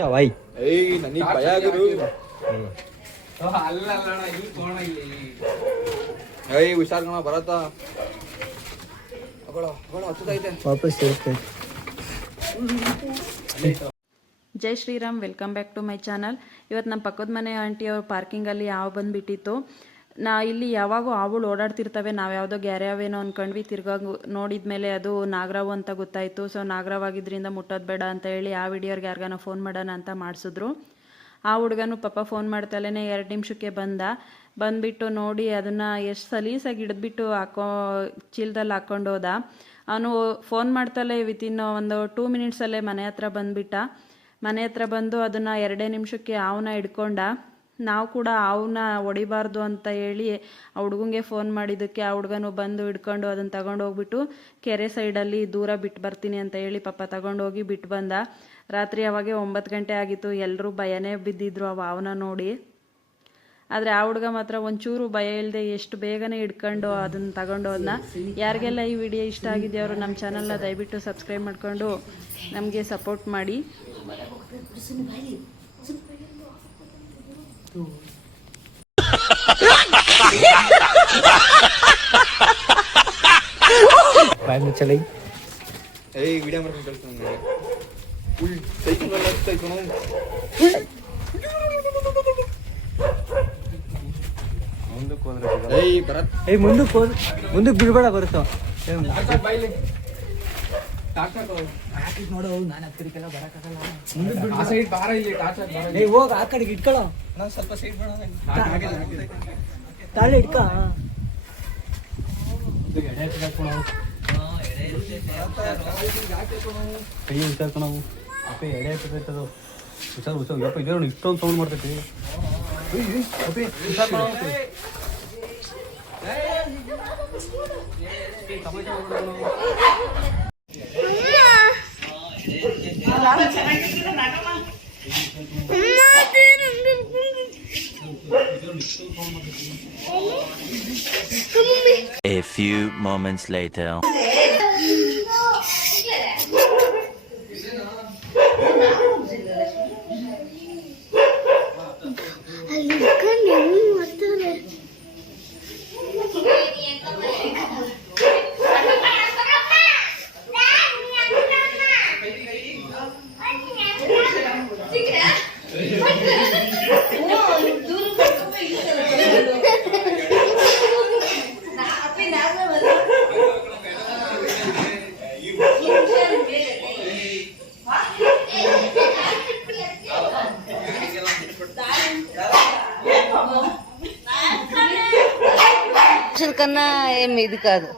भाई ನನಗೆ ಭಯ ಆಗಿರು ಹುಷಾರ್ ಕಣ ಬರತ್ತಾ ವಾಪಸ್ Jai Shriram, welcome back to my channel. ಇವತ್ತು ನಮ್ಮ ಪಕ್ಕದ ಮನೆ ಆಂಟಿಯವ್ರ ಪಾರ್ಕಿಂಗಲ್ಲಿ ಹಾವು ಬಂದುಬಿಟ್ಟಿತ್ತು. ಇಲ್ಲಿ ಯಾವಾಗೂ ಹಾವುಗಳು ಓಡಾಡ್ತಿರ್ತವೆ, ನಾವು ಯಾವುದೋ ಗ್ಯಾರ್ಯಾವೇನೋ ಅಂದ್ಕೊಂಡ್ವಿ. ತಿರ್ಗಾಗ ನೋಡಿದ ಮೇಲೆ ಅದು ನಾಗರಾವು ಅಂತ ಗೊತ್ತಾಯಿತು. ಸೊ ನಾಗರಾವಾಗಿದ್ದರಿಂದ ಮುಟ್ಟೋದು ಬೇಡ ಅಂತ ಹೇಳಿ ಆ ವಿಡಿಯೋರ್ಗೆ ಯಾರಿಗಾನ ಫೋನ್ ಮಾಡೋಣ ಅಂತ ಮಾಡಿಸಿದ್ರು. ಆ ಹುಡುಗನು ಪಾಪ ಫೋನ್ ಮಾಡ್ತಲೇ 2 ನಿಮಿಷಕ್ಕೆ ಬಂದುಬಿಟ್ಟು ನೋಡಿ ಅದನ್ನು ಎಷ್ಟು ಸಲೀಸಾಗಿ ಹಿಡಿದ್ಬಿಟ್ಟು ಚೀಲದಲ್ಲಿ ಹಾಕ್ಕೊಂಡು ಹೋದ. ಅವನು ಫೋನ್ ಮಾಡ್ತಲೇ ವಿತಿನ್ ಒಂದು 2 ಮಿನಿಟ್ಸಲ್ಲೇ ಮನೆ ಹತ್ರ ಬಂದುಬಿಟ್ಟ. ಮನೆ ಹತ್ರ ಬಂದು ಅದನ್ನು 2 ನಿಮಿಷಕ್ಕೆ ಹಾವನ್ನ ಹಿಡ್ಕೊಂಡ. ನಾವು ಕೂಡ ಹಾವನ್ನ ಹೊಡಿಬಾರ್ದು ಅಂತ ಹೇಳಿ ಆ ಹುಡುಗಂಗೆ ಫೋನ್ ಮಾಡಿದ್ದಕ್ಕೆ ಆ ಹುಡುಗನು ಬಂದು ಹಿಡ್ಕೊಂಡು ಅದನ್ನು ತಗೊಂಡು ಹೋಗ್ಬಿಟ್ಟು ಕೆರೆ ಸೈಡಲ್ಲಿ ದೂರ ಬಿಟ್ಟು ಬರ್ತೀನಿ ಅಂತ ಹೇಳಿ ಪಾಪ ತಗೊಂಡೋಗಿ ಬಿಟ್ಟು ಬಂದ. ರಾತ್ರಿ ಅವಾಗೆ 9 ಗಂಟೆ ಆಗಿತ್ತು. ಎಲ್ಲರೂ ಭಯನೇ ಬಿದ್ದಿದ್ರು ಆ ಹಾವನ್ನ ನೋಡಿ. ಆದರೆ ಆ ಹುಡುಗ ಮಾತ್ರ ಒಂಚೂರು ಭಯ ಇಲ್ಲದೆ ಎಷ್ಟು ಬೇಗನೆ ಹಿಡ್ಕೊಂಡು ಅದನ್ನು ತಗೊಂಡೋದನ್ನ. ಯಾರಿಗೆಲ್ಲ ಈ ವಿಡಿಯೋ ಇಷ್ಟ ಆಗಿದೆಯೋ ಅವರು ನಮ್ಮ ಚಾನಲ್ನ ದಯವಿಟ್ಟು ಸಬ್ಸ್ಕ್ರೈಬ್ ಮಾಡಿಕೊಂಡು ನಮಗೆ ಸಪೋರ್ಟ್ ಮಾಡಿ. चले ವಿಡಿಯೋ ಮಾಡ್ಕೊಂಡು ಕಳ್ಸ್ತಾನೆ. ಮುಂದಕ್ಕೆ ಬಿಡ್ಬೇಡ ಬರುತ್ತೋ ಹೋಗ ಆ ಕಡೆಗೆ ಇಟ್ಕೊಳ್ಳೋ. ಸ್ವಲ್ಪ ಸೈಡ್ ತಾಳೆ ಇಟ್ಕ. ಕೈ ಹುಷಾರ್ಕೊಳವು ಅಪ್ಪೆ ಎಡೆ ಹಾಕಿರ್ತದು. ಹುಷಾರು ಯಪ್ಪ ಇದೇನು ಇಷ್ಟೊಂದು ಸೌಂಡ್ ಮಾಡ್ತೈತಿ. A few moments later. కన్నా ఏం ఇది కాదు.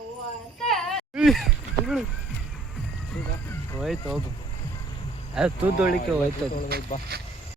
ಹೋಯ್ತು ಹೋಗು, ಅದು ತೂದೊಳಿಕೆ ಹೋಯ್ತು.